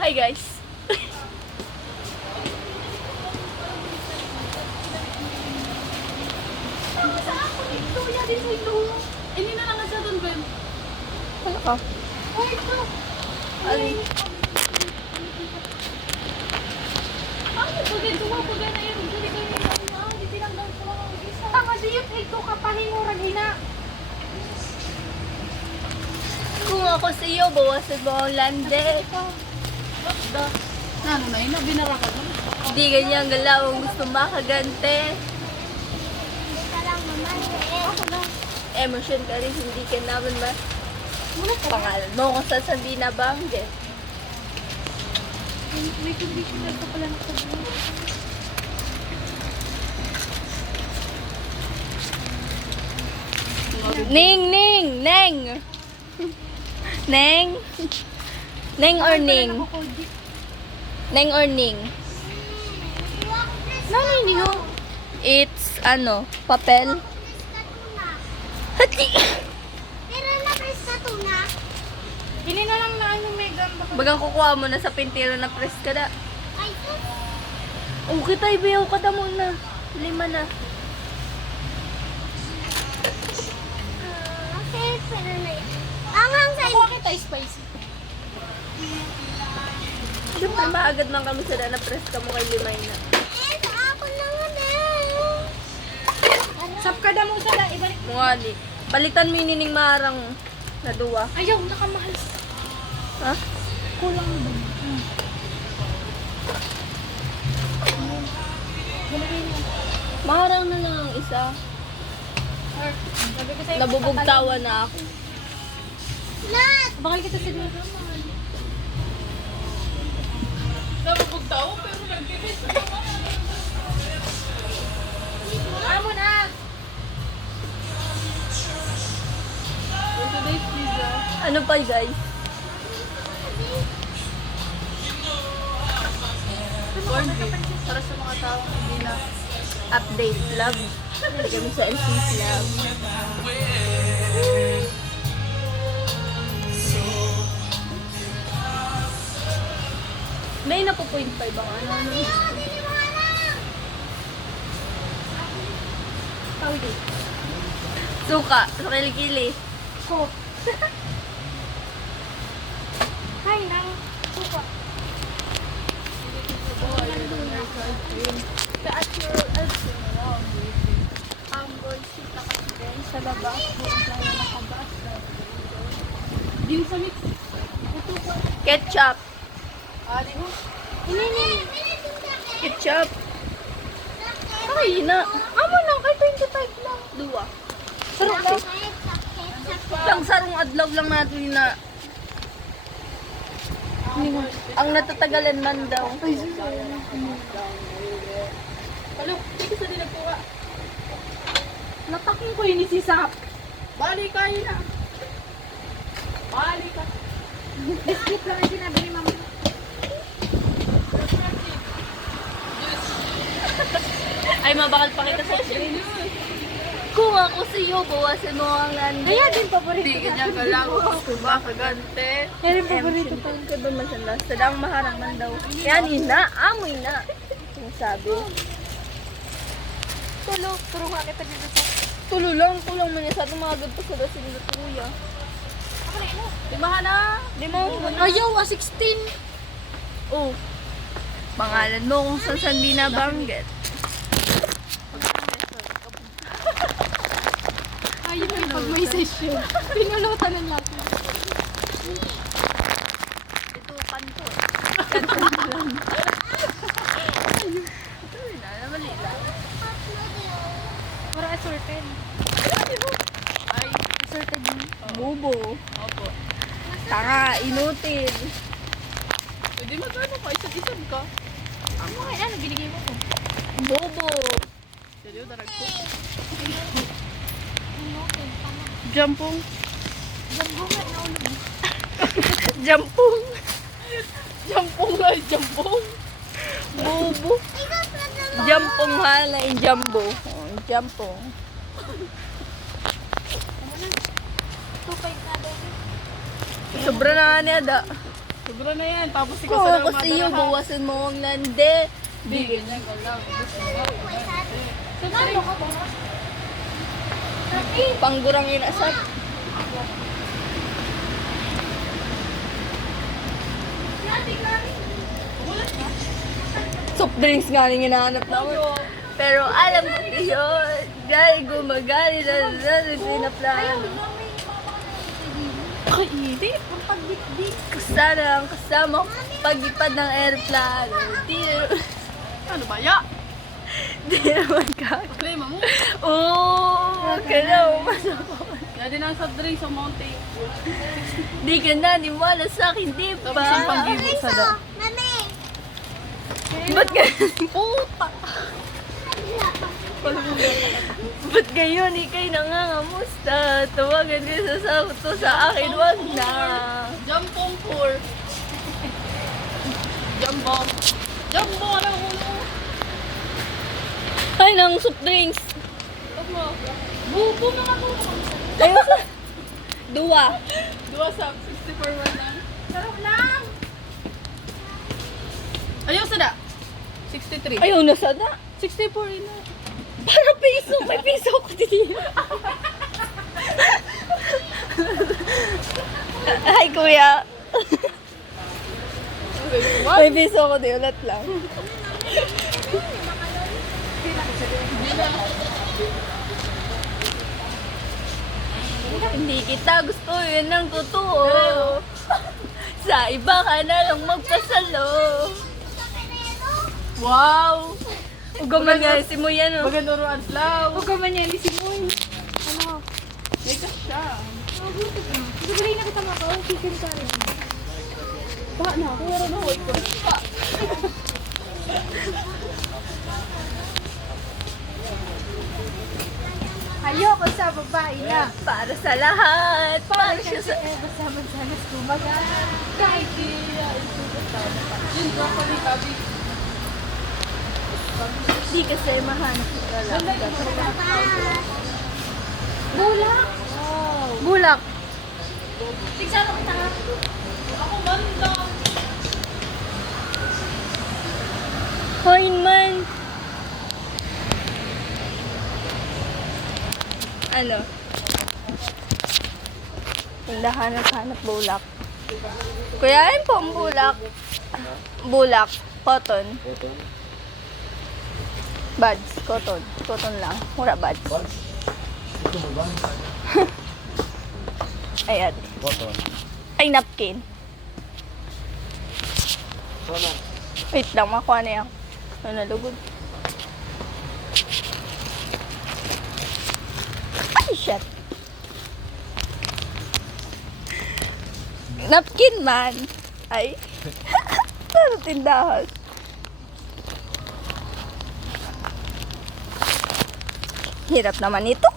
Hi guys. Sa ako dito, yan din sa ito. Hindi na lang sa doon, Ben. Ano ka? Oh, ito. Ay. Ano po dito mo po na yun? Hindi kayo na hindi tinanggal ko lang ang isa. Tama siya ito kapahingurag hina. Kung ako sa iyo, bawasan mo ang lande. Ano na yun? Binarakan mo. Hindi ganyan galaw ang gusto makagante. Emosyon ka rin, hindi ka naman pangalan mo kung saan saan binabanggit. May conditioner ka pala nakabuo. Ning! Neng! Neng or Ning? Neng or Ning? Nani niyo? It's, papel? Hati! Pero na-press na to na. Hindi na lang na ano may gamba. Bagang kukuha mo na sa pintiro na press ka na. Ay, sus. Oh, kita ibiyaw ka na muna. 5 na. Okay, pero na yan. Anghang sa Ako kita spicy. Siyempre, maagad man kami sa na press ka mo kay 5 na. Eh, sa ako naman eh. Sap ka na mo sa da. Ibalik. Mungani. Balitan mo yung nining marang na duwa. Ayaw, nakamahal. Ha? Kulang ba? Marang na lang ang isa. Sabi ko sa'yo, Nabubugtawa na ako. Nat! bakal kita sa dulo. Nabubugtawa pero nag-ibig. Amo na! Today's pizza. Ano pa guys? Corn beef. Para sa mga taong hindi na update. Love. Hindi kami sa LC's love. May na po 0.5 ang ano. Tawid. Suka. Sa kilikili. Ko. Hay nang suka. Sita kasi din sa labas. Din sa mix. Ketchup. Di mo. Ini. Ketchup. Ay, na. Amo lang. Kay 25 lang. Dua. Sarap lang. Lang sarong adlaw lang natin na ang natatagalan man daw. Palo, hindi sa dinagkuha. Natakin ko yun si Sap. Bali kayo na. Bali ka. Biscuit lang ang sinabi ni Mama. Ay, mabakal pa kita sa drink. Kung ako sa iyo, bawasan mo ang landi. Kaya din paborito. Hindi ganyan ka lang. Gusto ba kagante? Kaya din paborito pa. Ka ba masalas? Sadang maharang man daw. Yan, ina. Amoy na. Yung sabi. Tulo. Turo nga kita dito sa... Tulo lang man niya sa itong mga ganito sa dasin na tuya. Ako na ino. Limahan na. Limahan mo na. Ayaw, 16. Oh. Pangalan mo kung saan binabanggit. Ayaw yung pag may session. Pinulutan ng lahat. Ito, kanto. Kanto lang. Ay, mali lang. Para assorted. Ay, Assorted mo. bubo. Opo. Tanga, inutil. Pwede magkano ka? Isag-isag ka. Ano kaya? Ano binigay mo ko? Bobo. Seryo, darag ko. Jampong. Jambo nga, naulog. Jampong. Jampong na, jampong. Bobo. Jampong hala, yung jambo. Oh, jampong. Tukay ka daw. Sobra na nga niya da. Sobra na yan. Tapos ikaw Oo, sa lang kasi yung madala. bawasan mo ang lande. Bigyan niya ka lang. Sunado ka ba? Panggurang inasap. Soft drinks nga rin hinahanap namin. Pero alam ko yun. Guys, gumagali na sinaplano. Kainit. Sana ang kasama ko paglipad ng aeroplano. Ano ba ya? Di naman ka. Klima mo. Oo, kaya Kaya din ang soft drink sa mountain. di ka naniwala sa akin, di Tapos ang ba? panggibo sa da. Mami! Ba't puta? Ba't ngayon ikay nangangamusta? Tawagan ka sa sakto sa akin, wag na. Jampong pour. Jambong. Jambo na ulo. Ay, nang soft drinks. Tama. Bubo mga bubo. Ayun sa... Dua. Dua sa 64 man lang. Sarap lang. Ayaw sa da. 63. Ayaw na sana. 64 ina. Para piso. May piso ko din. Hi, kuya. May piso ko din. Ulat lang. Hindi kita gusto, yun ang totoo. Sa iba ka na lang magpasalo. Wow! Huwag ka man yan, si mo yan oh. Baga nuro adlaw. Huwag ka man yan, si mo. Ano? May ka siya. Siguro na kita makaw. Chicken curry. Ba na. Puro na wait ko. Ayoko sa babae na. Para sa lahat. Para siya sa... Basta magsanas kumaga. Kahit di. Yun ka pa ni Tabi. Hindi kasi mahanap ko lang. Bulak. Bulak. Tigsan mo kita. Ako banda. Hoy man. Ano? Tindahan hanap bulak. Kuya, ayun po ang bulak. Bulak. Cotton. Buds. Cotton. Cotton lang. Mura buds. Ayan. Ay, napkin. Wait lang, makuha na yan. Ano nalugod? Ay, shit. Napkin man. Ay. Ano tindahan? Hirap naman ito.